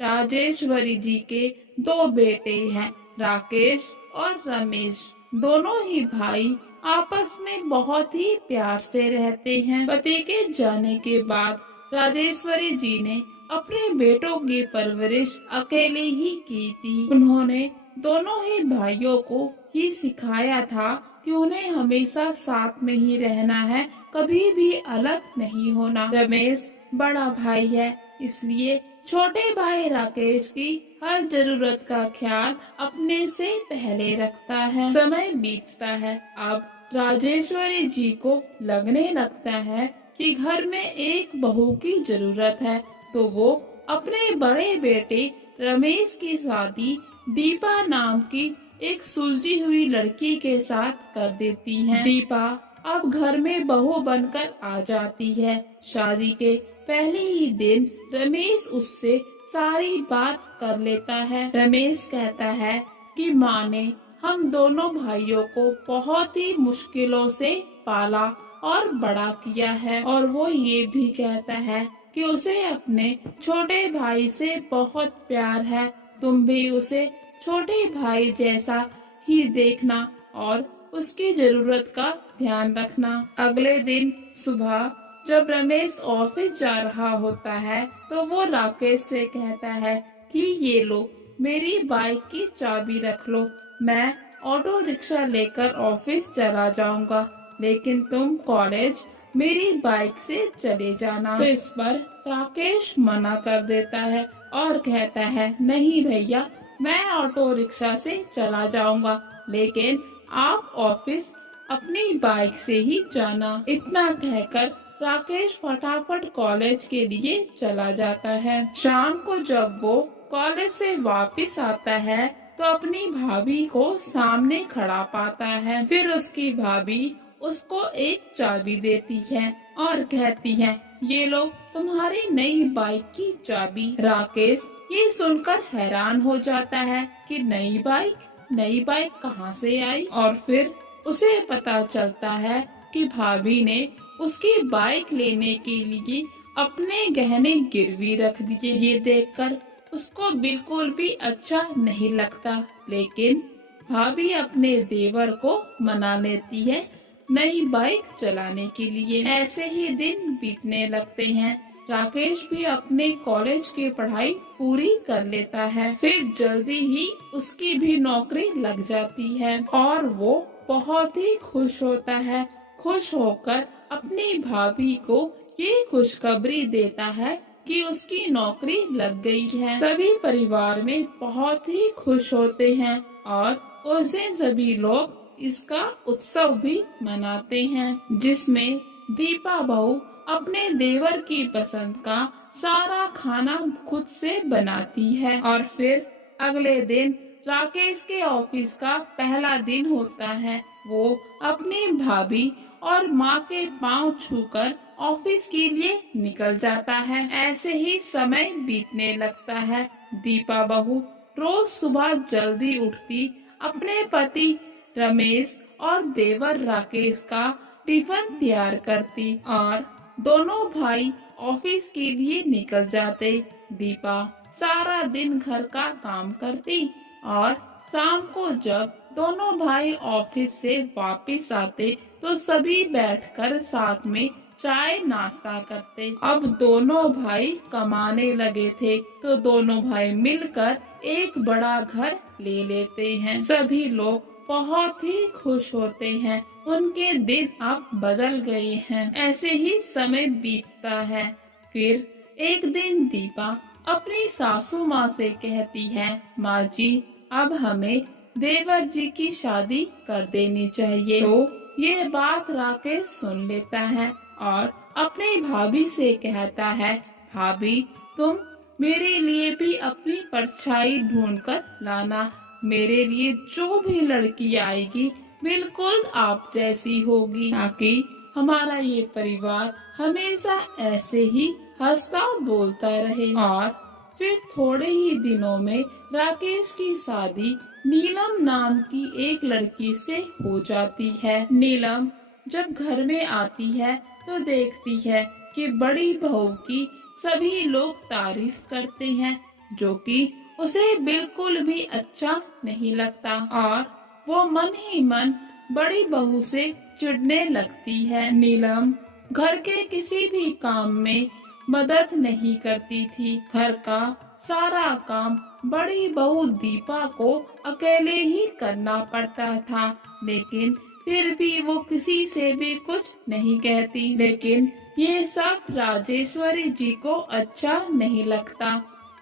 राजेश्वरी जी के दो बेटे हैं, राकेश और रमेश। दोनों ही भाई आपस में बहुत ही प्यार से रहते हैं। पति के जाने के बाद राजेश्वरी जी ने अपने बेटों की परवरिश अकेले ही की थी। उन्होंने दोनों ही भाइयों को ही सिखाया था कि उन्हें हमेशा साथ में ही रहना है, कभी भी अलग नहीं होना। रमेश बड़ा भाई है, इसलिए छोटे भाई राकेश की हर जरूरत का ख्याल अपने से पहले रखता है। समय बीतता है, अब राजेश्वरी जी को लगने लगता है कि घर में एक बहू की जरूरत है, तो वो अपने बड़े बेटे रमेश की शादी दीपा नाम की एक सुलझी हुई लड़की के साथ कर देती है। दीपा अब घर में बहू बनकर आ जाती है। शादी के पहले ही दिन रमेश उससे सारी बात कर लेता है। रमेश कहता है कि माँ ने हम दोनों भाइयों को बहुत ही मुश्किलों से पाला और बड़ा किया है, और वो ये भी कहता है कि उसे अपने छोटे भाई से बहुत प्यार है। तुम भी उसे छोटे भाई जैसा ही देखना और उसकी जरूरत का ध्यान रखना। अगले दिन सुबह जब रमेश ऑफिस जा रहा होता है, तो वो राकेश से कहता है कि ये लो, मेरी बाइक की चाबी रख लो, मैं ऑटो रिक्शा लेकर ऑफिस चला जाऊंगा, लेकिन तुम कॉलेज मेरी बाइक से चले जाना। तो इस पर राकेश मना कर देता है और कहता है, नहीं भैया, मैं ऑटो रिक्शा से चला जाऊंगा, लेकिन आप ऑफिस अपनी बाइक से ही जाना। इतना कहकर राकेश फटाफट कॉलेज के लिए चला जाता है। शाम को जब वो कॉलेज से वापस आता है, तो अपनी भाभी को सामने खड़ा पाता है। फिर उसकी भाभी उसको एक चाबी देती है और कहती है, ये लो तुम्हारी नई बाइक की चाबी। राकेश ये सुनकर हैरान हो जाता है कि नई बाइक कहाँ से आई, और फिर उसे पता चलता है कि भाभी ने उसकी बाइक लेने के लिए अपने गहने गिरवी रख दिए। ये देखकर उसको बिल्कुल भी अच्छा नहीं लगता, लेकिन भाभी अपने देवर को मना लेती है नई बाइक चलाने के लिए। ऐसे ही दिन बीतने लगते हैं। राकेश भी अपने कॉलेज की पढ़ाई पूरी कर लेता है। फिर जल्दी ही उसकी भी नौकरी लग जाती है और वो बहुत ही खुश होता है। खुश होकर अपनी भाभी को ये खुशखबरी देता है कि उसकी नौकरी लग गई है। सभी परिवार में बहुत ही खुश होते हैं और उस दिन सभी लोग इसका उत्सव भी मनाते हैं, जिसमें दीपा बहू अपने देवर की पसंद का सारा खाना खुद से बनाती है। और फिर अगले दिन राकेश के ऑफिस का पहला दिन होता है। वो अपनी भाभी और माँ के पाँव छूकर ऑफिस के लिए निकल जाता है। ऐसे ही समय बीतने लगता है। दीपा बहू रोज सुबह जल्दी उठती, अपने पति रमेश और देवर राकेश का टिफिन तैयार करती और दोनों भाई ऑफिस के लिए निकल जाते। दीपा सारा दिन घर का काम करती और शाम को जब दोनों भाई ऑफिस से वापस आते, तो सभी बैठकर साथ में चाय नाश्ता करते। अब दोनों भाई कमाने लगे थे, तो दोनों भाई मिलकर एक बड़ा घर ले लेते हैं। सभी लोग बहुत ही खुश होते हैं। उनके दिन अब बदल गए हैं। ऐसे ही समय बीतता है। फिर एक दिन दीपा अपनी सासू माँ से कहती है, माँ जी, अब हमें देवर जी की शादी कर देनी चाहिए। तो ये बात राकेश सुन लेता है और अपनी भाभी से कहता है, भाभी, तुम मेरे लिए भी अपनी परछाई ढूंढ कर लाना। मेरे लिए जो भी लड़की आएगी बिल्कुल आप जैसी होगी, ताकि हमारा ये परिवार हमेशा ऐसे ही हंसता बोलता रहे। और फिर थोड़े ही दिनों में राकेश की शादी नीलम नाम की एक लड़की से हो जाती है। नीलम जब घर में आती है, तो देखती है कि बड़ी बहू की सभी लोग तारीफ करते हैं, जो कि उसे बिल्कुल भी अच्छा नहीं लगता और वो मन ही मन बड़ी बहू से चिढ़ने लगती है। नीलम घर के किसी भी काम में मदद नहीं करती थी। घर का सारा काम बड़ी बहू दीपा को अकेले ही करना पड़ता था, लेकिन फिर भी वो किसी से भी कुछ नहीं कहती। लेकिन ये सब राजेश्वरी जी को अच्छा नहीं लगता।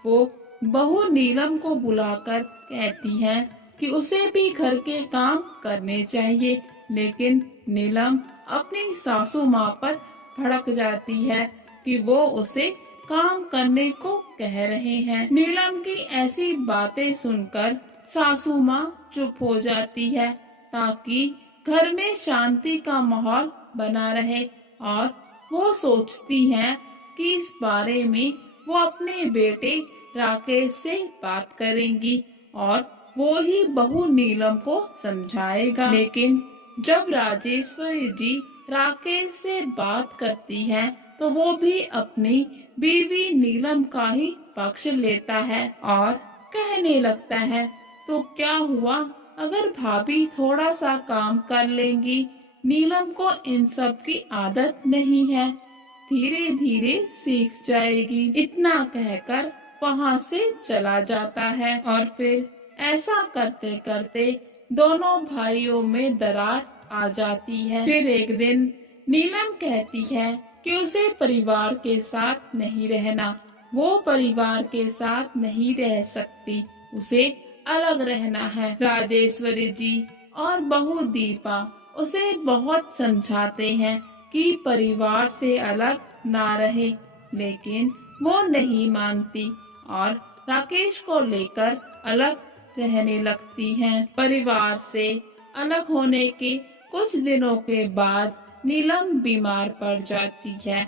वो बहू नीलम को बुलाकर कहती है कि उसे भी घर के काम करने चाहिए, लेकिन नीलम अपनी सासू माँ पर भड़क जाती है कि वो उसे काम करने को कह रहे हैं। नीलम की ऐसी बातें सुनकर सासू माँ चुप हो जाती है ताकि घर में शांति का माहौल बना रहे और वो सोचती है कि इस बारे में वो अपने बेटे राकेश से बात करेंगी और वो ही बहू नीलम को समझाएगा। लेकिन जब राजेश्वरी जी राकेश से बात करती है तो वो भी अपनी बीवी नीलम का ही पक्ष लेता है और कहने लगता है, तो क्या हुआ अगर भाभी थोड़ा सा काम कर लेंगी? नीलम को इन सब की आदत नहीं है, धीरे धीरे सीख जाएगी। इतना कहकर वहाँ से चला जाता है और फिर ऐसा करते करते दोनों भाइयों में दरार आ जाती है। फिर एक दिन नीलम कहती है कि उसे परिवार के साथ नहीं रहना, वो परिवार के साथ नहीं रह सकती, उसे अलग रहना है। राजेश्वरी जी और बहू दीपा उसे बहुत समझाते हैं कि परिवार से अलग ना रहे, लेकिन वो नहीं मानती और राकेश को लेकर अलग रहने लगती हैं। परिवार से अलग होने के कुछ दिनों के बाद नीलम बीमार पड़ जाती है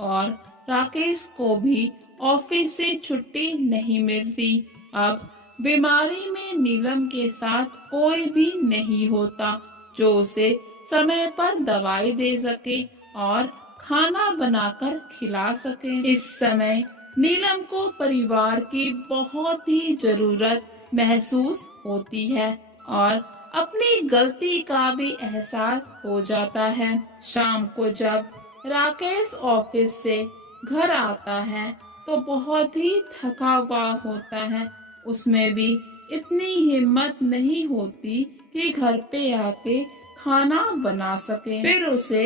और राकेश को भी ऑफिस से छुट्टी नहीं मिलती। अब बीमारी में नीलम के साथ कोई भी नहीं होता जो उसे समय पर दवाई दे सके और खाना बनाकर खिला सके। इस समय नीलम को परिवार की बहुत ही जरूरत महसूस होती है और अपनी गलती का भी एहसास हो जाता है। शाम को जब राकेश ऑफिस से घर आता है तो बहुत ही थका हुआ होता है। उसमें भी इतनी हिम्मत नहीं होती कि घर पे आके खाना बना सके। फिर उसे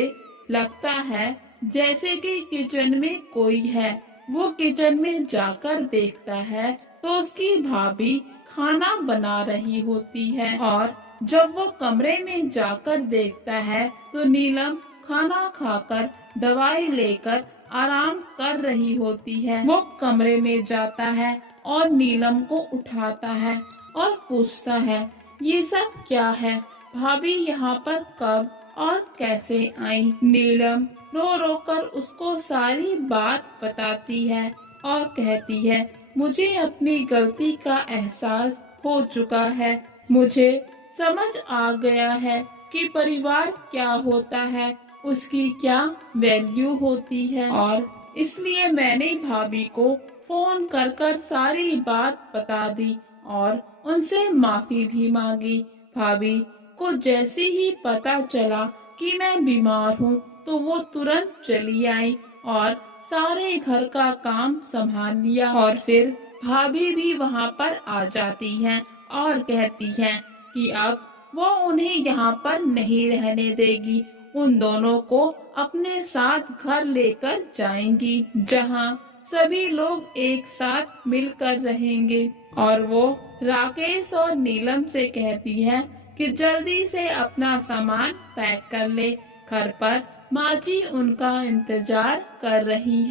लगता है जैसे कि किचन में कोई है। वो किचन में जाकर देखता है तो उसकी भाभी खाना बना रही होती है और जब वो कमरे में जाकर देखता है तो नीलम खाना खाकर दवाई लेकर आराम कर रही होती है। वो कमरे में जाता है और नीलम को उठाता है और पूछता है, ये सब क्या है? भाभी यहाँ पर कब और कैसे आई? नीलम रो रो कर उसको सारी बात बताती है और कहती है, मुझे अपनी गलती का एहसास हो चुका है। मुझे समझ आ गया है कि परिवार क्या होता है, उसकी क्या वैल्यू होती है और इसलिए मैंने भाभी को फोन कर कर सारी बात बता दी और उनसे माफी भी मांगी। भाभी को जैसे ही पता चला कि मैं बीमार हूँ तो वो तुरंत चली आई और सारे घर का काम संभाल लिया और फिर भाभी भी वहाँ पर आ जाती हैं और कहती हैं कि अब वो उन्हें यहाँ पर नहीं रहने देगी, उन दोनों को अपने साथ घर लेकर जाएंगी जहाँ सभी लोग एक साथ मिलकर रहेंगे। और वो राकेश और नीलम से कहती है कि जल्दी से अपना सामान पैक कर ले, घर पर माँ जी उनका इंतजार कर रही है।